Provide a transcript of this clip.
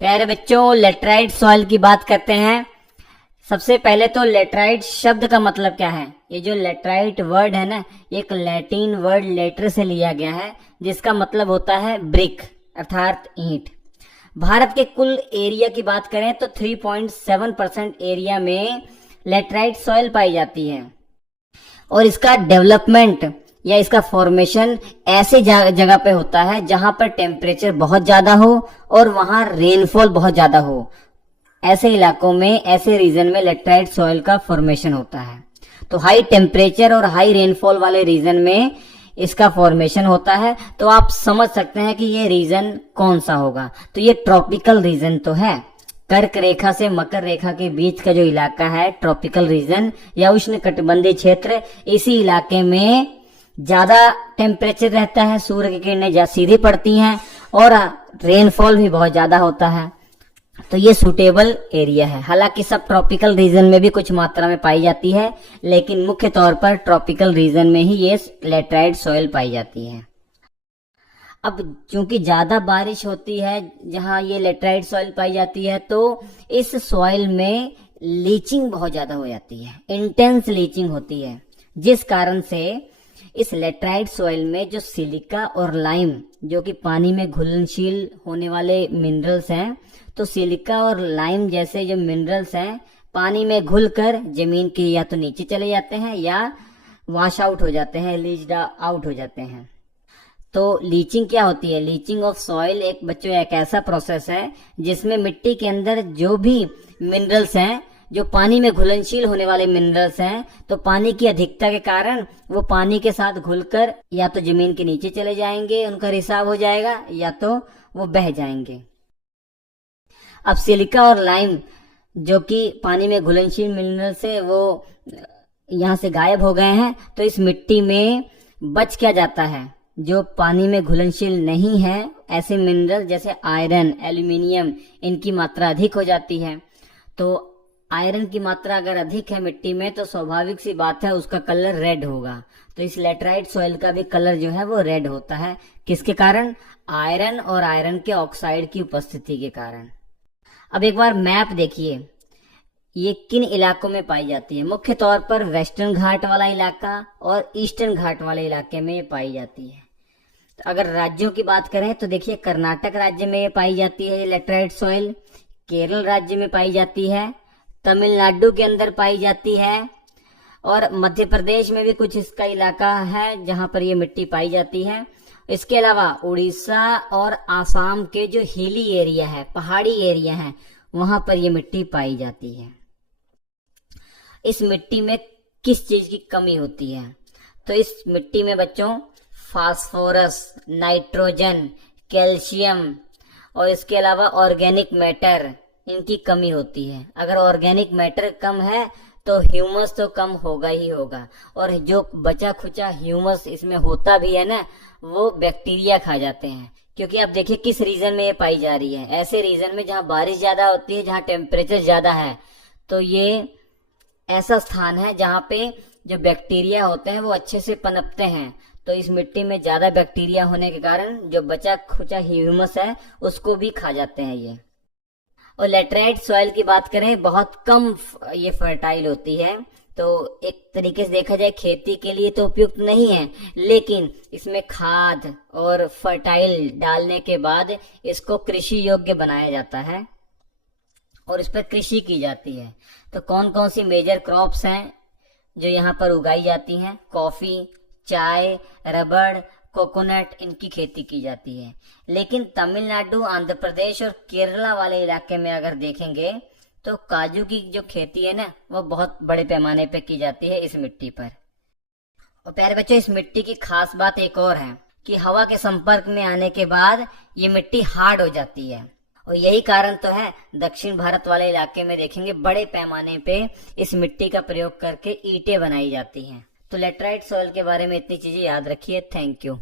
प्यारे बच्चों, laterite soil की बात करते हैं। सबसे पहले तो लेटराइट शब्द का मतलब क्या है। ये जो लेटराइट वर्ड है ना, एक लैटिन वर्ड लेटर से लिया गया है जिसका मतलब होता है ब्रिक अर्थात ईंट। भारत के कुल एरिया की बात करें तो 3.7% एरिया में लेटराइट सॉइल पाई जाती है और इसका डेवलपमेंट या इसका फॉर्मेशन ऐसे जगह पे होता है जहां पर टेम्परेचर बहुत ज्यादा हो और वहां रेनफॉल बहुत ज्यादा हो। ऐसे इलाकों में, ऐसे रीजन में लेटराइट सॉइल का फॉर्मेशन होता है। तो हाई टेम्परेचर और हाई रेनफॉल वाले रीजन में इसका फॉर्मेशन होता है। तो आप समझ सकते हैं कि ये रीजन कौन सा होगा। तो ये ट्रॉपिकल रीजन तो है। कर्क रेखा से मकर रेखा के बीच का जो इलाका है ट्रॉपिकल रीजन या उष्ण कटिबंधीय क्षेत्र, इसी इलाके में ज्यादा टेम्परेचर रहता है, सूर्य की किरणें सीधी पड़ती हैं और रेनफॉल भी बहुत ज्यादा होता है। तो ये सूटेबल एरिया है। हालांकि सब ट्रॉपिकल रीजन में भी कुछ मात्रा में पाई जाती है, लेकिन मुख्य तौर पर ट्रॉपिकल रीजन में ही ये लेटराइट सॉइल पाई जाती है। अब चूंकि ज्यादा बारिश होती है जहां ये लेटराइट सॉइल पाई जाती है, तो इस सॉइल में लीचिंग बहुत ज्यादा हो जाती है, इंटेंस लीचिंग होती है, जिस कारण से इस लेटराइट सॉइल में जो सिलिका और लाइम जो कि पानी में घुलनशील होने वाले मिनरल्स हैं, तो सिलिका और लाइम जैसे जो मिनरल्स हैं पानी में घुलकर जमीन के या तो नीचे चले जाते हैं या वॉश आउट हो जाते हैं, लीच्ड आउट हो जाते हैं। तो लीचिंग क्या होती है? लीचिंग ऑफ सॉइल एक ऐसा प्रोसेस है जिसमें मिट्टी के अंदर जो भी मिनरल्स हैं, जो पानी में घुलनशील होने वाले मिनरल्स हैं, तो पानी की अधिकता के कारण वो पानी के साथ घुलकर या तो जमीन के नीचे चले जाएंगे, उनका रिसाव हो जाएगा, या तो वो बह जाएंगे। अब सिलिका और लाइम जो कि पानी में घुलनशील मिनरल्स है वो यहाँ से गायब हो गए हैं। तो इस मिट्टी में बच क्या जाता है? जो पानी में घुलनशील नहीं है, ऐसे मिनरल जैसे आयरन, एल्यूमिनियम, इनकी मात्रा अधिक हो जाती है। तो आयरन की मात्रा अगर अधिक है मिट्टी में तो स्वाभाविक सी बात है उसका कलर रेड होगा। तो इस लेटराइट सॉइल का भी कलर जो है वो रेड होता है। किसके कारण? आयरन और आयरन के ऑक्साइड की उपस्थिति के कारण। अब एक बार मैप देखिए, ये किन इलाकों में पाई जाती है। मुख्य तौर पर वेस्टर्न घाट वाला इलाका और ईस्टर्न घाट वाले इलाके में ये पाई जाती है। तो अगर राज्यों की बात करें तो देखिए, कर्नाटक राज्य में ये पाई जाती है ये लेटराइट सॉइल, केरल राज्य में पाई जाती है, तमिलनाडु के अंदर पाई जाती है और मध्य प्रदेश में भी कुछ इसका इलाका है जहां पर ये मिट्टी पाई जाती है। इसके अलावा उड़ीसा और आसाम के जो हिली एरिया है, पहाड़ी एरिया है, वहां पर ये मिट्टी पाई जाती है। इस मिट्टी में किस चीज की कमी होती है? तो इस मिट्टी में बच्चों फास्फोरस, नाइट्रोजन, कैल्शियम और इसके अलावा ऑर्गेनिक मैटर, इनकी कमी होती है। अगर ऑर्गेनिक मैटर कम है तो ह्यूमस तो कम होगा ही होगा, और जो बचा खुचा ह्यूमस इसमें होता भी है ना, वो बैक्टीरिया खा जाते हैं। क्योंकि आप देखिए किस रीजन में ये पाई जा रही है। ऐसे रीजन में जहां बारिश ज्यादा होती है, जहां टेम्परेचर ज्यादा है, तो ये ऐसा स्थान है जहां पे जो बैक्टीरिया होते हैं वो अच्छे से पनपते हैं। तो इस मिट्टी में ज्यादा बैक्टीरिया होने के कारण जो बचा खुचा ह्यूमस है उसको भी खा जाते हैं ये। और लेटराइट सॉइल की बात करें, बहुत कम ये फर्टाइल होती है। तो एक तरीके से देखा जाए खेती के लिए तो उपयुक्त नहीं है, लेकिन इसमें खाद और फर्टाइल डालने के बाद इसको कृषि योग्य बनाया जाता है और इस पर कृषि की जाती है। तो कौन कौन सी मेजर क्रॉप्स हैं जो यहाँ पर उगाई जाती हैं? कॉफी, चाय, रबड़, कोकोनट, इनकी खेती की जाती है। लेकिन तमिलनाडु, आंध्र प्रदेश और केरला वाले इलाके में अगर देखेंगे तो काजू की जो खेती है ना, वो बहुत बड़े पैमाने पे की जाती है इस मिट्टी पर। और प्यारे बच्चों, इस मिट्टी की खास बात एक और है कि हवा के संपर्क में आने के बाद ये मिट्टी हार्ड हो जाती है। और यही कारण तो है दक्षिण भारत वाले इलाके में देखेंगे बड़े पैमाने पे इस मिट्टी का प्रयोग करके ईंटें बनाई जाती हैं। तो लेटराइट सॉइल के बारे में इतनी चीजें याद रखिए। Thank you.